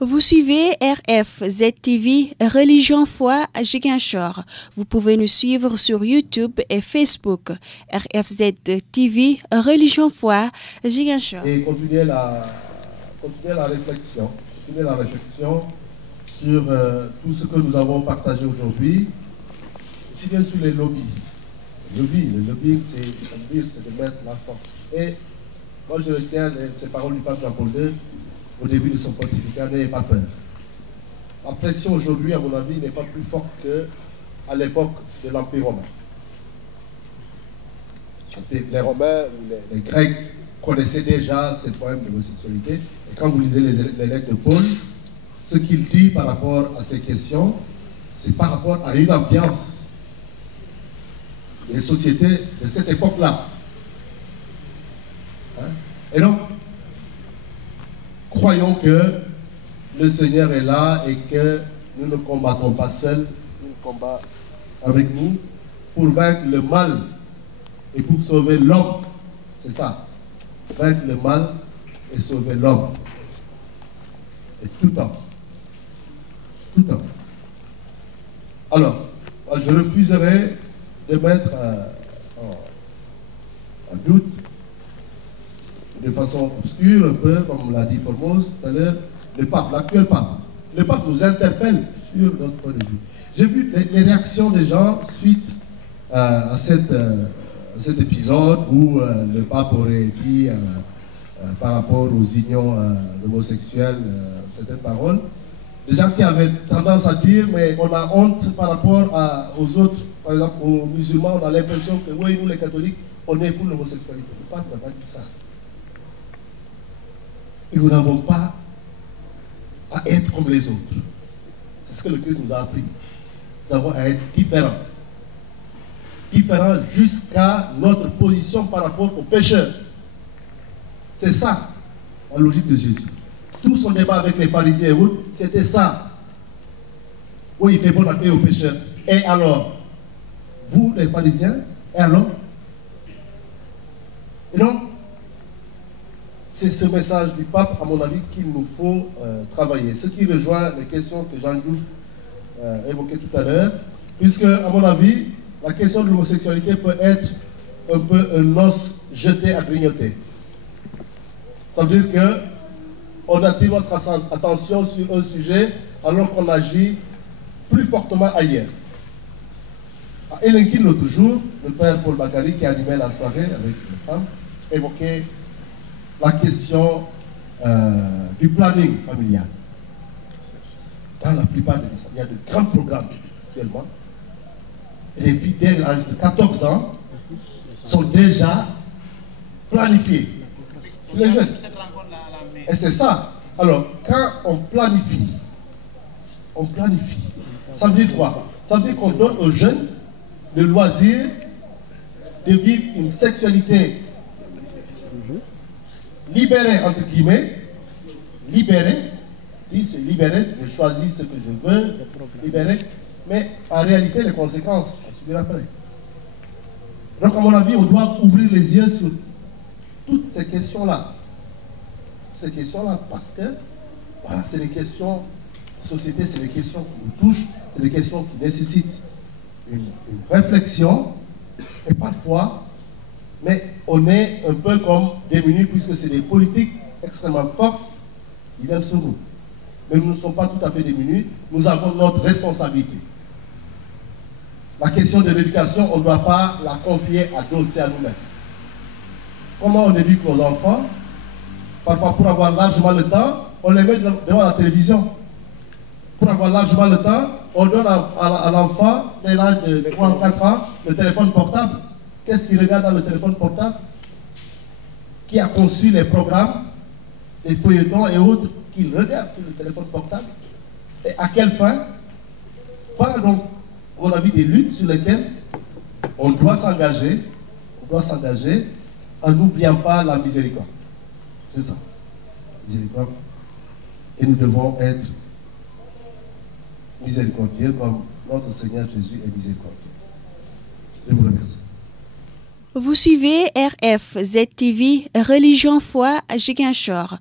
Vous suivez RFZ TV, Religion Foi à Ziguinchor. Vous pouvez nous suivre sur YouTube et Facebook. RFZ TV, Religion Foi à Ziguinchor. Et continuer la réflexion sur tout ce que nous avons partagé aujourd'hui, aussi bien sur les lobbies. Le lobbying, c'est de mettre la force. Et moi, je retiens ces paroles du pape Jean-Paul II au début de son pontificat, n'ayez pas peur. La pression aujourd'hui, à mon avis, n'est pas plus forte qu'à l'époque de l'Empire romain. Les Romains, les Grecs connaissaient déjà ces problèmes de l'homosexualité. Et quand vous lisez les lettres de Paul, ce qu'il dit par rapport à ces questions, c'est par rapport à une ambiance des sociétés de cette époque-là. Et donc, croyons que le Seigneur est là et que nous ne combattons pas seuls, il combat avec nous pour vaincre le mal et pour sauver l'homme. C'est ça. Vaincre le mal et sauver l'homme. Et tout le temps. Tout le temps. Alors, je refuserai de mettre en doute de façon obscure, un peu, comme l'a dit Formose tout à l'heure, le pape, l'actuel pape. Le pape nous interpelle sur notre point de vue. J'ai vu les réactions des gens suite à cet épisode où le pape aurait dit par rapport aux unions homosexuelles certaines paroles. Des gens qui avaient tendance à dire, mais on a honte par rapport aux autres, par exemple aux musulmans, on a l'impression que oui, nous les catholiques, on est pour l'homosexualité. Le pape n'a pas dit ça. Et nous n'avons pas à être comme les autres. C'est ce que le Christ nous a appris. Nous avons à être différents. Différents jusqu'à notre position par rapport aux pécheurs. C'est ça, la logique de Jésus. Tout son débat avec les pharisiens et autres, c'était ça. Oui, il fait bon accueil aux pécheurs. Et alors, vous, les pharisiens, et alors? Et donc, c'est ce message du pape, à mon avis, qu'il nous faut travailler. Ce qui rejoint les questions que Jean Diouf évoquait tout à l'heure, puisque, à mon avis, la question de l'homosexualité peut être un peu un os jeté à grignoter. Ça veut dire qu'on attire notre attention sur un sujet alors qu'on agit plus fortement ailleurs. À Elenkin, l'autre jour, le père Paul Bakary, qui animait la soirée avec les femmes, évoquait la question du planning familial. Dans la plupart des pays, il y a de grands programmes actuellement. Les filles dès l'âge de 14 ans sont déjà planifiées. Les jeunes. Et c'est ça. Alors, quand on planifie, ça veut dire quoi? Ça veut dire qu'on donne aux jeunes le loisir de vivre une sexualité libérée, entre guillemets, libérée, c'est libéré, je choisis ce que je veux, libéré, mais en réalité, les conséquences, on subira après. Donc, à mon avis, on doit ouvrir les yeux sur toutes ces questions-là. Ces questions-là, parce que, voilà, c'est des questions, société, c'est des questions qui nous touchent, c'est des questions qui nécessitent une réflexion, et parfois, mais on est un peu comme démunis, puisque c'est des politiques extrêmement fortes qui viennent sur nous. Mais nous ne sommes pas tout à fait démunis, nous avons notre responsabilité. La question de l'éducation, on ne doit pas la confier à d'autres, c'est à nous-mêmes. Comment on éduque nos enfants? Parfois, pour avoir largement le temps, on les met devant la télévision. Pour avoir largement le temps, on donne à l'enfant, dès l'âge de 3 ou 4 ans, le téléphone portable. Qu'est-ce qu'il regarde dans le téléphone portable? Qui a conçu les programmes, les feuilletons et autres qu'il regarde sur le téléphone portable? Et à quelle fin? Voilà donc, à mon avis, des luttes sur lesquelles on doit s'engager en n'oubliant pas la miséricorde. C'est ça, miséricorde. Et nous devons être miséricordieux comme notre Seigneur Jésus est miséricordieux. Je vous remercie. Vous suivez RFZ TV, Religion Foi à Ziguinchor.